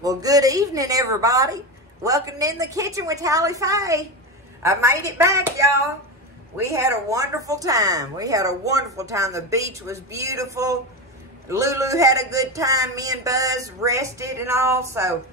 Well, good evening, everybody. Welcome in the kitchen with Hallie Faye. I made it back, y'all. We had a wonderful time. The beach was beautiful. Lulu had a good time. Me and Buzz rested and all. So,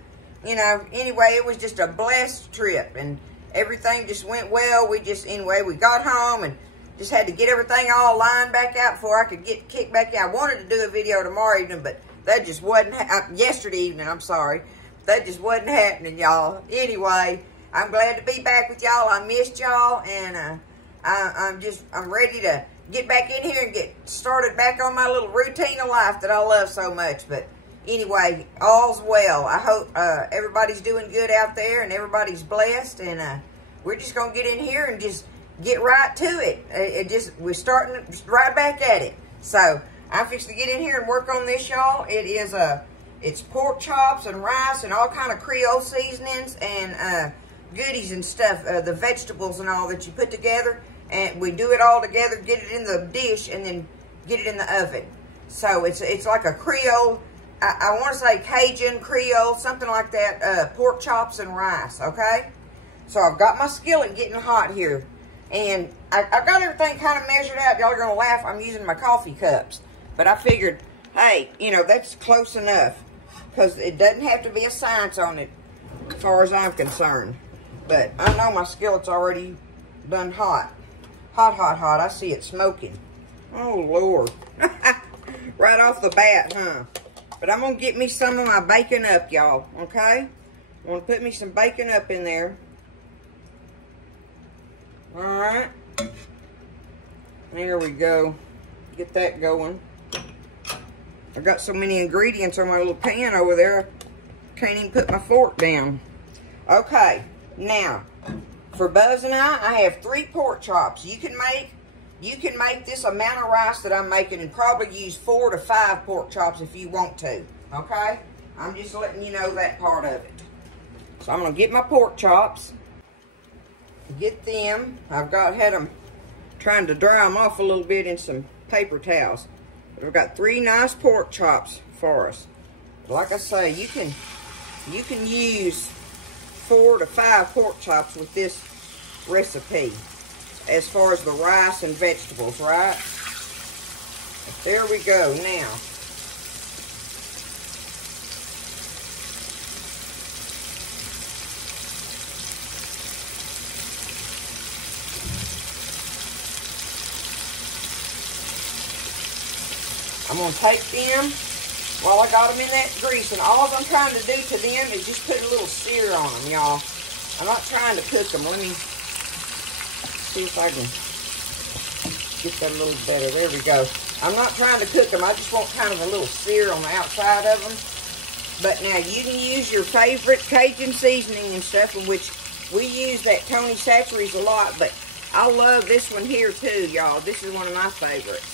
you know, anyway, it was just a blessed trip. And everything just went well. We got home and just had to get everything all lined back out before I could get kicked back in. I wanted to do a video tomorrow evening, but that just wasn't, yesterday evening, I'm sorry. That just wasn't happening, y'all. Anyway, I'm glad to be back with y'all. I missed y'all, and I'm ready to get back in here and get started back on my little routine of life that I love so much. But anyway, all's well. I hope everybody's doing good out there and everybody's blessed, and we're just going to get in here and just get right to it. We're starting right back at it. So I'm fixing to get in here and work on this, y'all. It's pork chops and rice and all kind of Creole seasonings and goodies and stuff, the vegetables and all that you put together. And we do it all together, get it in the dish, and then get it in the oven. So it's like a Creole, I want to say Cajun, Creole, something like that, pork chops and rice, okay? So I've got my skillet getting hot here. And I've got everything kind of measured out. Y'all are going to laugh. I'm using my coffee cups. But I figured, hey, you know, that's close enough. Because it doesn't have to be a science on it, as far as I'm concerned. But I know my skillet's already done hot. Hot. I see it smoking. Oh, Lord. Right off the bat, huh? But I'm going to get me some of my bacon up, y'all. Okay? I'm going to put me some bacon up in there. Alright. There we go. Get that going. I got so many ingredients on my little pan over there, I can't even put my fork down. Okay, now, for Buzz and I have 3 pork chops. You can make this amount of rice that I'm making and probably use 4 to 5 pork chops if you want to. Okay? I'm just letting you know that part of it. So I'm going to get my pork chops. Get them. Had them trying to dry them off a little bit in some paper towels. But I've got 3 nice pork chops for us. Like I say, you can use 4 to 5 pork chops with this recipe as far as the rice and vegetables, right? But there we go. Now, I'm going to take them while I got them in that grease. And all I'm trying to do to them is just put a little sear on them, y'all. I'm not trying to cook them. Let me see if I can get that a little better. There we go. I'm not trying to cook them. I just want kind of a little sear on the outside of them. But now you can use your favorite Cajun seasoning and stuff, in which we use that Tony Chachere's a lot. But I love this one here too, y'all. This is one of my favorites.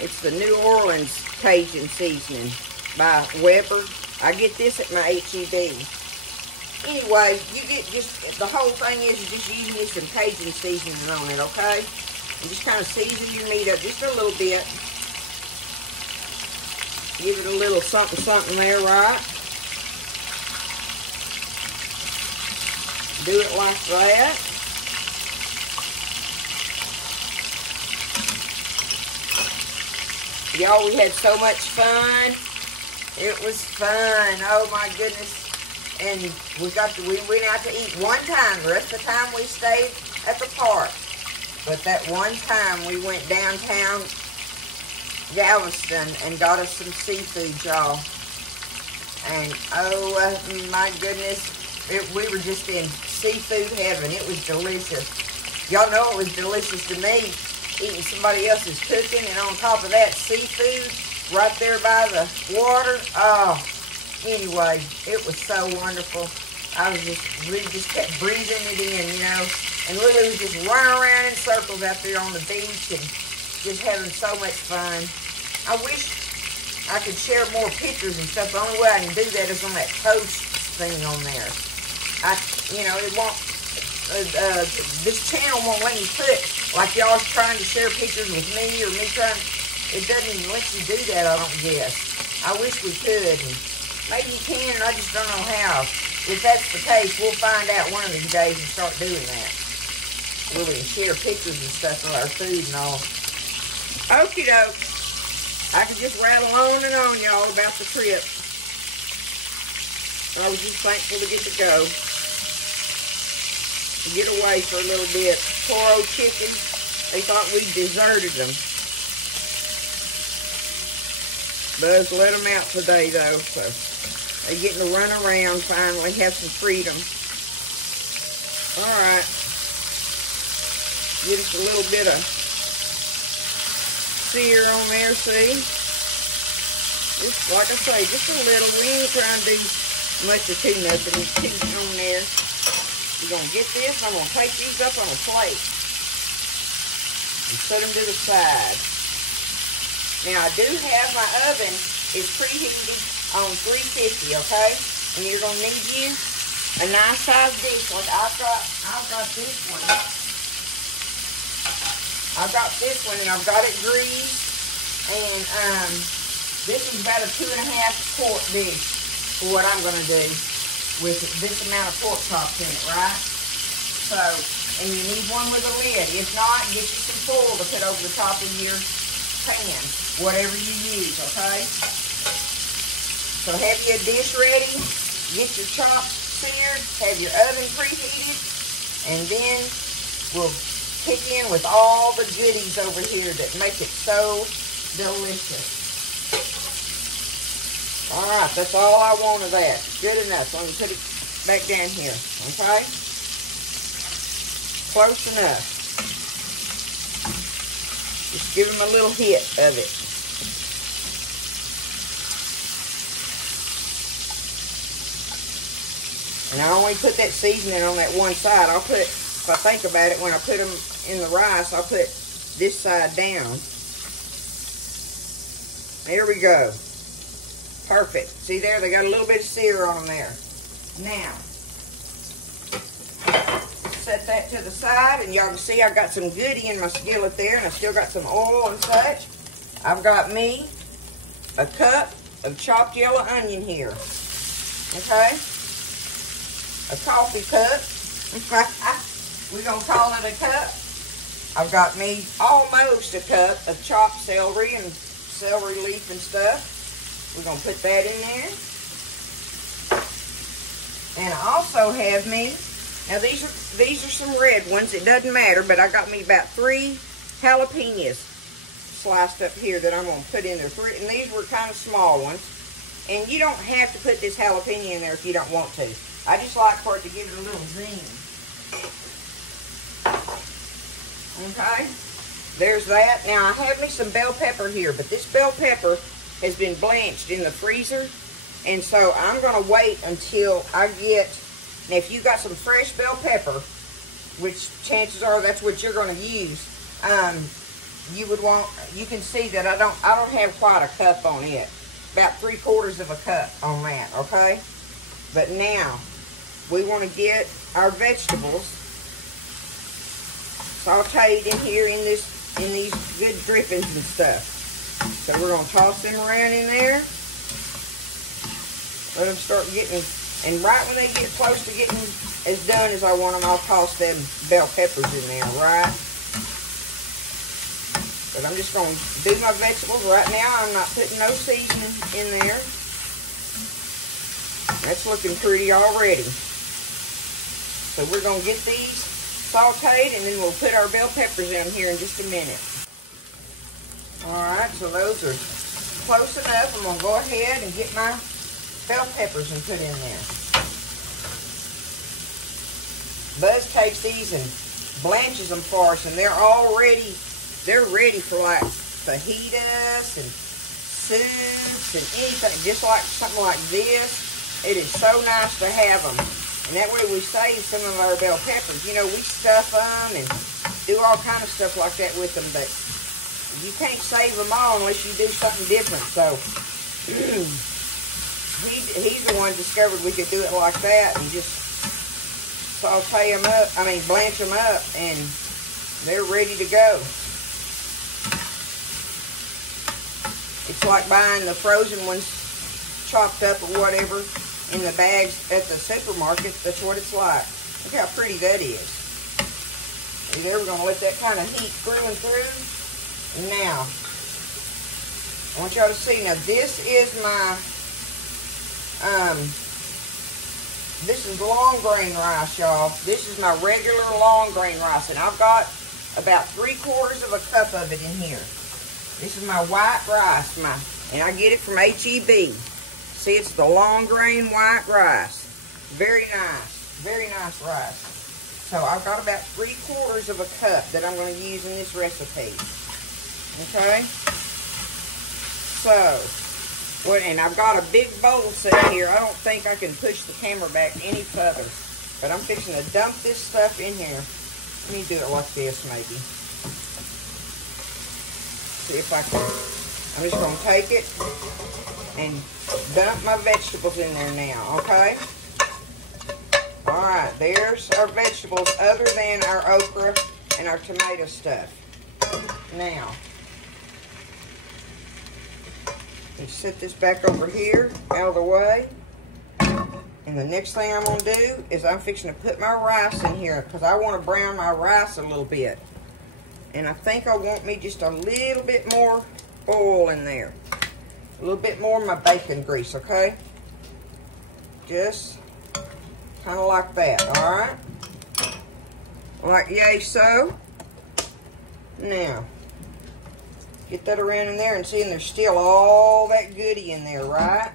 It's the New Orleans Cajun seasoning by Weber. I get this at my H-E-B. Anyway, you get the whole thing is just using this some Cajun seasoning on it, okay? And just kind of season your meat up just a little bit. Give it a little something there, right? Do it like that. Y'all, we had so much fun. It was fun. Oh my goodness. And we went out to eat one time. The rest of the time we stayed at the park. But that one time we went downtown Galveston and got us some seafood, y'all. And oh my goodness, we were just in seafood heaven. It was delicious. Y'all know it was delicious to me. Eating somebody else's cooking, and on top of that, seafood right there by the water. Oh, anyway, it was so wonderful. We just kept breathing it in, you know. And Lily was just running around in circles out there on the beach and just having so much fun. I wish I could share more pictures and stuff. The only way I can do that is on that post thing on there. It won't. This channel won't let me put, like y'all trying to share pictures with me or me trying, it doesn't even let you do that, I don't guess. I wish we could. And maybe you can, and I just don't know how. If that's the case, we'll find out one of these days and start doing that. We'll even share pictures and stuff of our food and all. Okie doke. I could just rattle on and on, y'all, about the trip. I was just thankful to get to go. Get away for a little bit. Poor old chicken. They thought we deserted them. Buzz let them out today, though, so they're getting to run around finally, have some freedom. All right. Get us a little bit of sear on there, see? Just, like I say, just a little. We ain't trying to do much or too nothing. There's two on there. We're going to get this, and I'm going to take these up on a plate and set them to the side. Now, I do have my oven is preheated on 350, okay? And you're going to need you a nice size dish. Like I've got this one. I've got this one, and I've got it greased. And this is about a 2.5 quart dish for what I'm going to do with this amount of pork chops in it, right? So, and you need one with a lid. If not, get you some foil to put over the top of your pan, whatever you use, okay? So have your dish ready, get your chops seared, have your oven preheated, and then we'll kick in with all the goodies over here that make it so delicious. All right, that's all I want of that. Good enough. So I'm going to put it back down here, okay? Close enough. Just give them a little hit of it. And I only put that seasoning on that one side. I'll put, if I think about it, when I put them in the rice, I'll put this side down. There we go. Perfect. See there? They got a little bit of sear on them there. Now, set that to the side, and y'all can see I got some goodie in my skillet there, and I still got some oil and such. I've got me a cup of chopped yellow onion here. Okay? A coffee cup. We're going to call it a cup. I've got me almost a cup of chopped celery and celery leaf and stuff. We're going to put that in there. And I also have me, now these are some red ones. It doesn't matter, but I got me about 3 jalapenos sliced up here that I'm going to put in there. And these were kind of small ones. And you don't have to put this jalapeno in there if you don't want to. I just like for it to give it a little zing. Okay, there's that. Now I have me some bell pepper here, but this bell pepper has been blanched in the freezer, and so I'm going to wait until I get, now if you got some fresh bell pepper, which chances are that's what you're going to use, you would want, you can see that I don't have quite a cup on it, about 3/4 of a cup on that, okay? But now we want to get our vegetables sauteed in here in these good drippings and stuff. So we're going to toss them around in there. Let them start getting, and right when they get close to getting as done as I want them, I'll toss them bell peppers in there, right? But I'm just going to do my vegetables right now. I'm not putting no seasoning in there. That's looking pretty already. So we're going to get these sauteed, and then we'll put our bell peppers in here in just a minute. Alright, so those are close enough. I'm going to go ahead and get my bell peppers and put in there. Buzz takes these and blanches them for us, and they're ready for like fajitas and soups and anything, just like something like this. It is so nice to have them. And that way we save some of our bell peppers. You know, we stuff them and do all kind of stuff like that with them, but you can't save them all unless you do something different. So he's the one who discovered we could do it like that and just saute them up, blanch them up, and they're ready to go. It's like buying the frozen ones chopped up or whatever in the bags at the supermarket. That's what it's like. Look how pretty that is. See there, we're going to let that kind of heat through and through. And now, I want y'all to see, now this is my, this is long grain rice, y'all. This is my regular long grain rice, and I've got about 3/4 of a cup of it in here. This is my white rice, and I get it from H-E-B. See, it's the long grain white rice. Very nice rice. So I've got about 3/4 of a cup that I'm going to use in this recipe. Okay? So, and I've got a big bowl set here. I don't think I can push the camera back any further. But I'm fixing to dump this stuff in here. Let me do it like this, maybe. See if I can. I'm just going to take it and dump my vegetables in there now, okay? Alright, there's our vegetables other than our okra and our tomato stuff. Now, let's set this back over here, out of the way. And the next thing I'm going to do is I'm fixing to put my rice in here because I want to brown my rice a little bit. And I think I want me just a little bit more oil in there. A little bit more of my bacon grease, okay? Just kind of like that, alright? Like yay so. Now, get that around in there and see, and there's still all that goodie in there, right?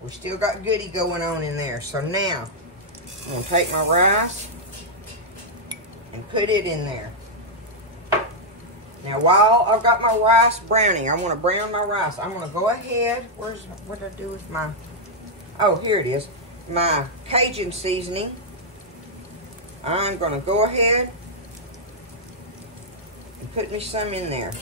We still got goodie going on in there. So now, I'm going to take my rice and put it in there. Now, while I've got my rice browning, I want to brown my rice. I'm going to go ahead. What did I do with my... Oh, here it is. My Cajun seasoning. I'm going to go ahead and put me some in there.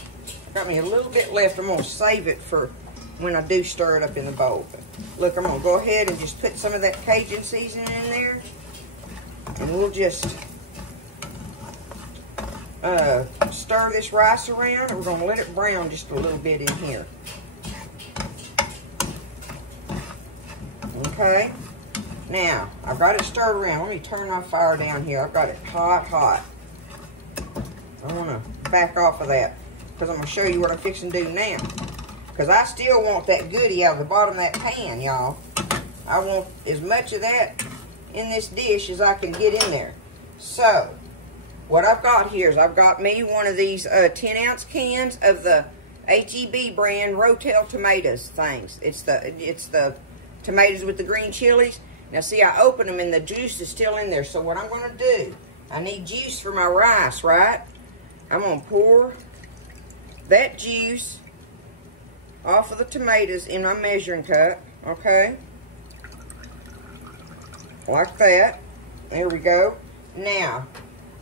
I got me a little bit left. I'm going to save it for when I do stir it up in the bowl. But look, I'm going to go ahead and just put some of that Cajun seasoning in there. And we'll just... stir this rice around, and we're going to let it brown just a little bit in here. Okay, now I've got it stirred around. Let me turn my fire down here. I've got it hot. I want to back off of that because I'm going to show you what I'm fixing to do now, because I still want that goodie out of the bottom of that pan, y'all. I want as much of that in this dish as I can get in there. So what I've got here is I've got me one of these 10-ounce cans of the H-E-B brand Rotel tomatoes things. It's the tomatoes with the green chilies. Now see, I opened them and the juice is still in there. So what I'm going to do, I need juice for my rice, right? I'm going to pour that juice off of the tomatoes in my measuring cup, okay? Like that. There we go. Now,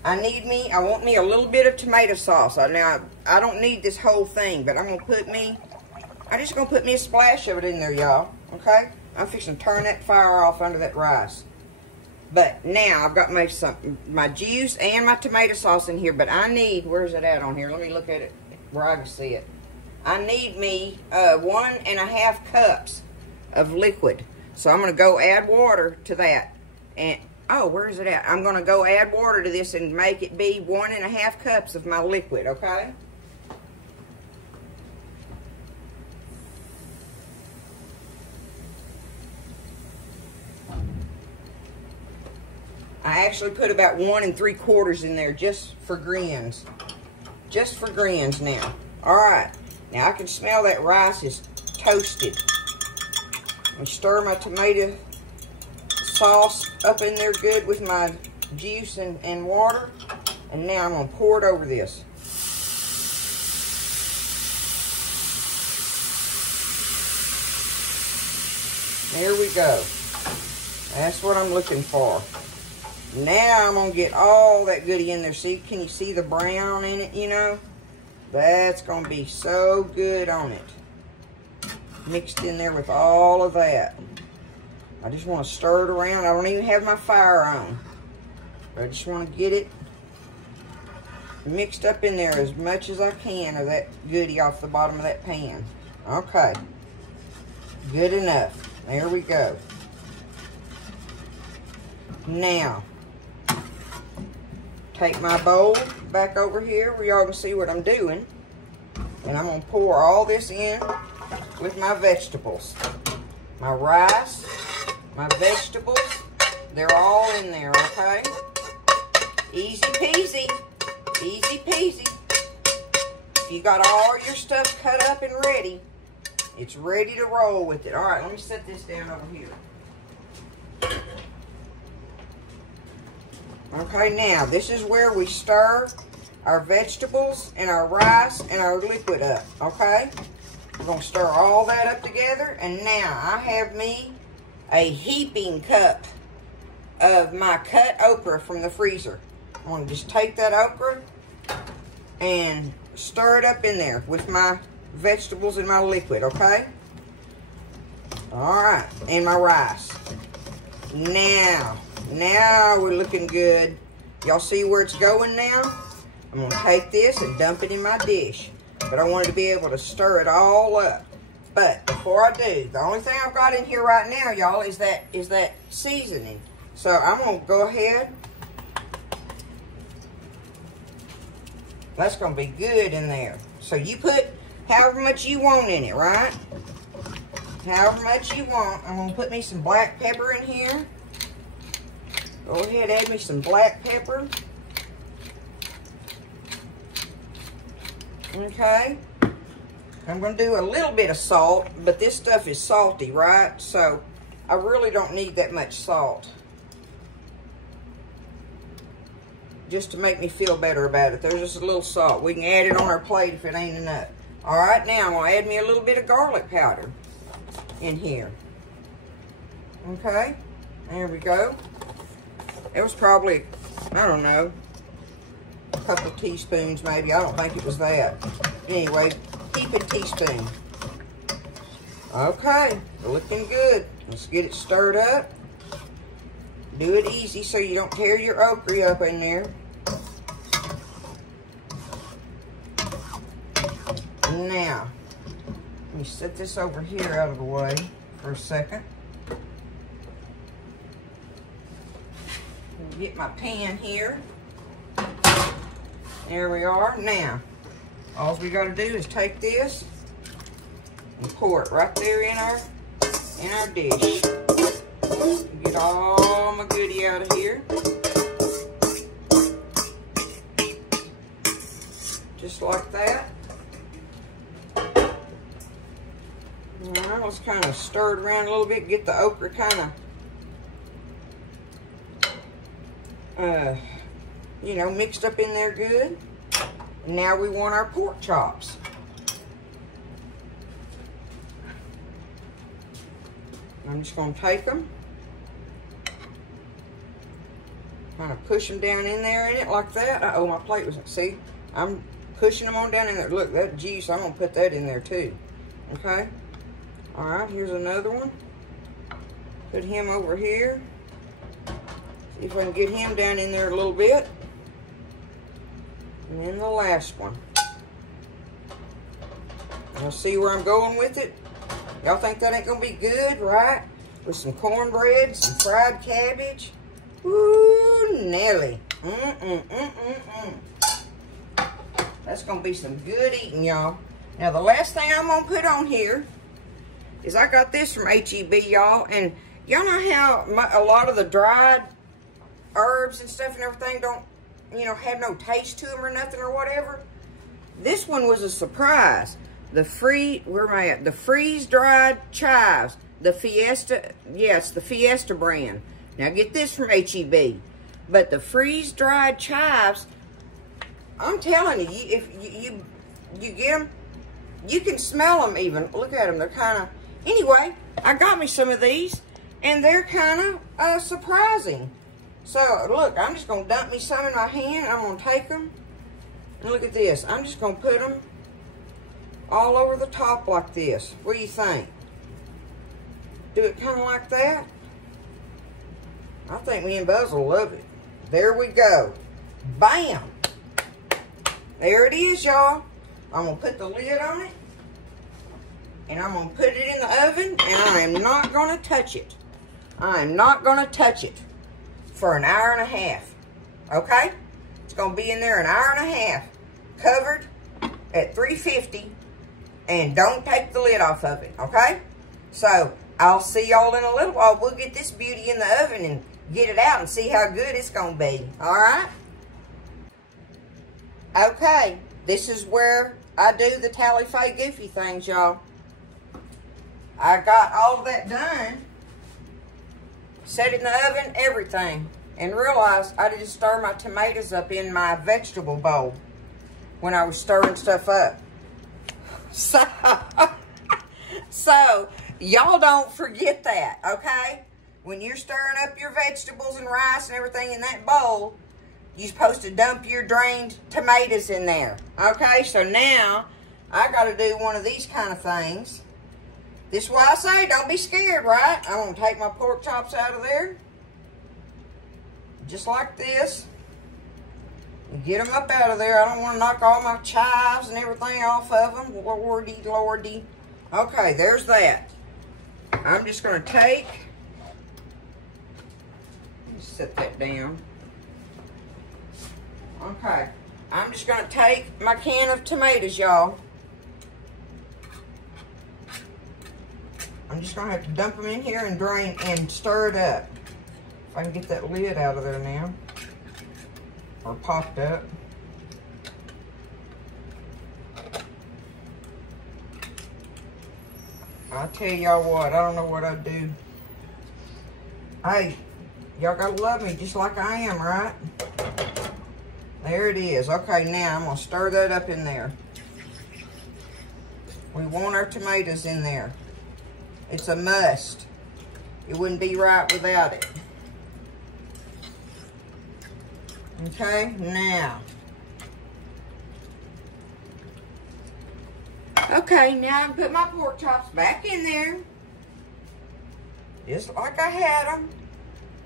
I want me a little bit of tomato sauce. Now, I don't need this whole thing, but I'm just going to put me a splash of it in there, y'all. Okay? I'm fixing to turn that fire off under that rice. But now, I've got my juice and my tomato sauce in here, but I need, where's it at on here? Let me look at it where I can see it. I need me 1.5 cups of liquid. So I'm going to go add water to that. And oh, where is it at? I'm going to go add water to this and make it be 1.5 cups of my liquid, okay? I actually put about 1 3/4 in there just for grins. Just for grins now. Alright. Now I can smell that rice is toasted. And stir my tomato sauce up in there good with my juice and water. And now I'm going to pour it over this. There we go. That's what I'm looking for. Now I'm going to get all that goodie in there. See, can you see the brown in it, you know? That's going to be so good on it. Mixed in there with all of that. I just want to stir it around. I don't even have my fire on. But I just want to get it mixed up in there as much as I can of that goodie off the bottom of that pan. Okay. Good enough. There we go. Now, take my bowl back over here where y'all can see what I'm doing. And I'm going to pour all this in with my vegetables. My rice, my vegetables, they're all in there, okay? Easy peasy. Easy peasy. If you got all your stuff cut up and ready, it's ready to roll with it. All right, let me set this down over here. Okay, now, this is where we stir our vegetables and our rice and our liquid up, okay? We're going to stir all that up together, and now I have me a heaping cup of my cut okra from the freezer. I'm going to just take that okra and stir it up in there with my vegetables and my liquid, okay? All right, and my rice. Now we're looking good. Y'all see where it's going now? I'm going to take this and dump it in my dish. But I wanted to be able to stir it all up. But before I do, the only thing I've got in here right now, y'all, is that seasoning. So I'm going to go ahead. That's going to be good in there. So you put however much you want in it, right? However much you want. I'm going to put me some black pepper in here. Go ahead, add me some black pepper. Okay. I'm going to do a little bit of salt, but this stuff is salty, right? So I really don't need that much salt. Just to make me feel better about it. There's just a little salt. We can add it on our plate if it ain't enough. All right, now I'm going to add me a little bit of garlic powder in here. Okay, there we go. It was probably, I don't know, a couple teaspoons maybe. I don't think it was that. Anyway, heaping teaspoon. Okay, looking good. Let's get it stirred up. Do it easy so you don't tear your okra up in there. Now, let me set this over here out of the way for a second. Get my pan here. There we are. Now, all we got to do is take this and pour it right there in our dish. Get all my goodie out of here. Just like that. Alright, let's kind of stir it around a little bit, get the okra kind of you know, mixed up in there good. And now we want our pork chops. I'm just going to take them, kind of push them down in there in it like that. Uh-oh, my plate was, see, I'm pushing them on down in there. Look, that juice, I'm going to put that in there too. Okay? All right, here's another one. Put him over here. See if I can get him down in there a little bit. And then the last one. You'll see where I'm going with it. Y'all think that ain't gonna be good, right? With some cornbread, some fried cabbage. Ooh, Nelly. That's gonna be some good eating, y'all. Now, the last thing I'm gonna put on here is I got this from H-E-B, y'all. And y'all know how a lot of the dried herbs and stuff and everything don't, you know, have no taste to them or nothing or whatever. This one was a surprise. The the freeze-dried chives. The Fiesta, yes, the Fiesta brand. Now, get this from H-E-B. But the freeze-dried chives, I'm telling you, if you get them, you can smell them even. Look at them. They're kind of... Anyway, I got me some of these, and they're kind of surprising. So, look, I'm just going to dump me some in my hand. I'm going to take them. And look at this. I'm just going to put them all over the top like this. What do you think? Do it kind of like that? I think me and Buzz will love it. There we go. Bam! There it is, y'all. I'm going to put the lid on it. And I'm going to put it in the oven, and I am not going to touch it. I am not going to touch it for an hour and a half. Okay? It's going to be in there an hour and a half, covered at 350, and don't take the lid off of it, okay? So, I'll see y'all in a little while. We'll get this beauty in the oven and get it out and see how good it's going to be, all right? Okay, this is where I do the tally-fay goofy things, y'all. I got all of that done, set it in the oven, everything, and realized I didn't stir my tomatoes up in my vegetable bowl when I was stirring stuff up. So y'all don't forget that, okay? When you're stirring up your vegetables and rice and everything in that bowl, you're supposed to dump your drained tomatoes in there, okay? So now I got to do one of these kind of things. This is why I say don't be scared, right? I'm going to take my pork chops out of there, just like this. And get them up out of there. I don't want to knock all my chives and everything off of them. Lordy, lordy. Okay, there's that. I'm just going to take, let me set that down. Okay, I'm just going to take my can of tomatoes, y'all. I'm just going to have to dump them in here and drain and stir it up. If I can get that lid out of there now. Or popped up. I tell y'all what, I don't know what I'd do. Hey, y'all gotta love me just like I am, right? There it is. Okay, now I'm gonna stir that up in there. We want our tomatoes in there. It's a must. It wouldn't be right without it. Okay, now. Okay, now I can put my pork chops back in there. Just like I had them.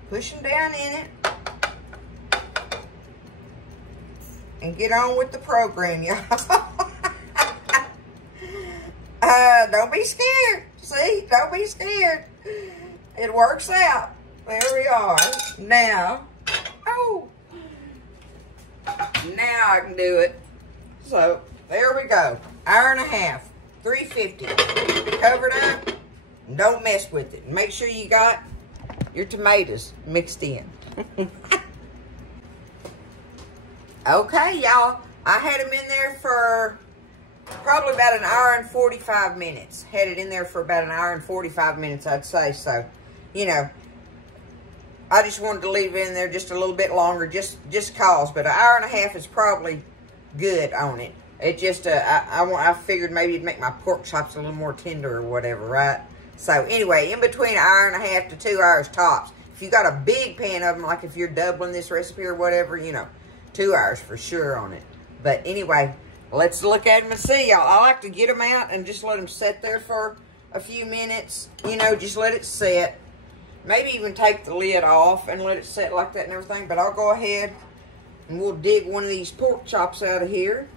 Push them down in it. And get on with the program, y'all. Don't be scared. See, don't be scared. It works out. There we are. Now, oh. Now I can do it. So, there we go. Hour and a half. 350. Covered up. Don't mess with it. Make sure you got your tomatoes mixed in. Okay, y'all. I had them in there for probably about an hour and 45 minutes. Had it in there for about an hour and 45 minutes, I'd say. So, you know, I just wanted to leave it in there just a little bit longer, just cause. But an hour and a half is probably good on it. It just, I figured maybe it'd make my pork chops a little more tender or whatever, right? So, anyway, in between an hour and a half to 2 hours tops. If you got a big pan of them, like if you're doubling this recipe or whatever, you know, 2 hours for sure on it. But anyway, let's look at them and see, y'all. I like to get them out and just let them sit there for a few minutes. You know, just let it set. Maybe even take the lid off and let it set like that and everything. But I'll go ahead and we'll dig one of these pork chops out of here.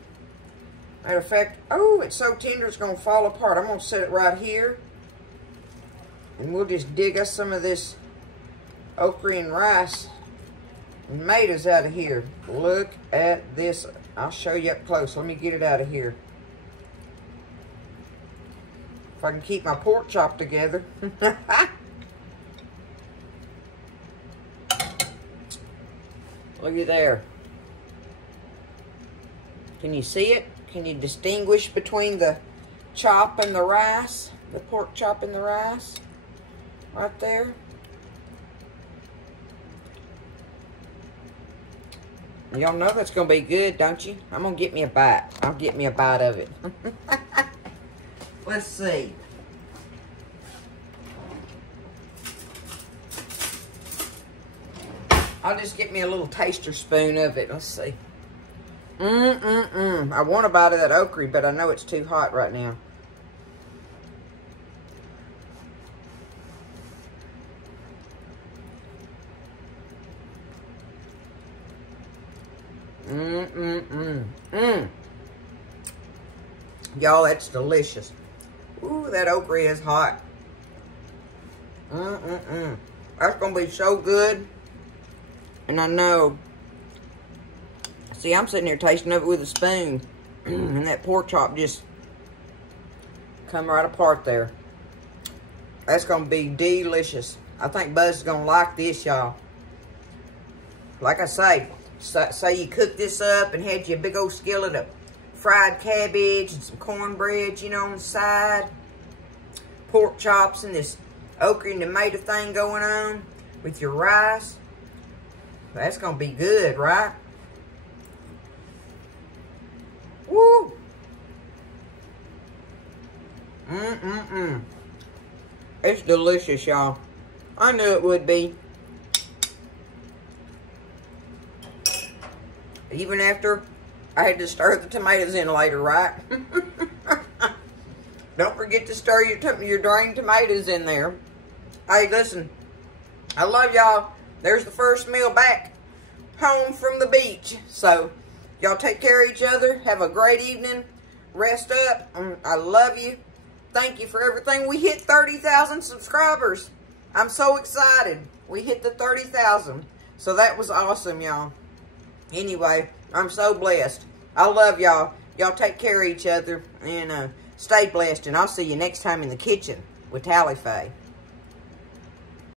Matter of fact, oh, it's so tender it's going to fall apart. I'm going to set it right here. And we'll just dig us some of this okra and rice and tomatoes out of here. Look at this. I'll show you up close. Let me get it out of here. If I can keep my pork chop together. Look at there. Can you see it? Can you distinguish between the chop and the rice? The pork chop and the rice? Right there. Y'all know that's going to be good, don't you? I'm going to get me a bite. I'll get me a bite of it. Let's see. I'll just get me a little taster spoon of it. Let's see. I want a bite of that okra, but I know it's too hot right now. Y'all, that's delicious. Ooh, that okra is hot. That's going to be so good. And I know. See, I'm sitting here tasting of it with a spoon. And that pork chop just come right apart there. That's going to be delicious. I think Buzz is going to like this, y'all. Like I say you cook this up and had you a big old skillet of fried cabbage and some cornbread, you know, on the side. Pork chops and this okra and tomato thing going on with your rice. That's going to be good, right? Woo! It's delicious, y'all. I knew it would be. Even after I had to stir the tomatoes in later, right? Don't forget to stir your drained tomatoes in there. Hey, listen. I love y'all. There's the first meal back home from the beach. So, y'all take care of each other. Have a great evening. Rest up. I love you. Thank you for everything. We hit 30,000 subscribers. I'm so excited. We hit the 30,000. So that was awesome, y'all. Anyway, I'm so blessed. I love y'all. Y'all take care of each other. And stay blessed. And I'll see you next time in the kitchen with Tally Faye.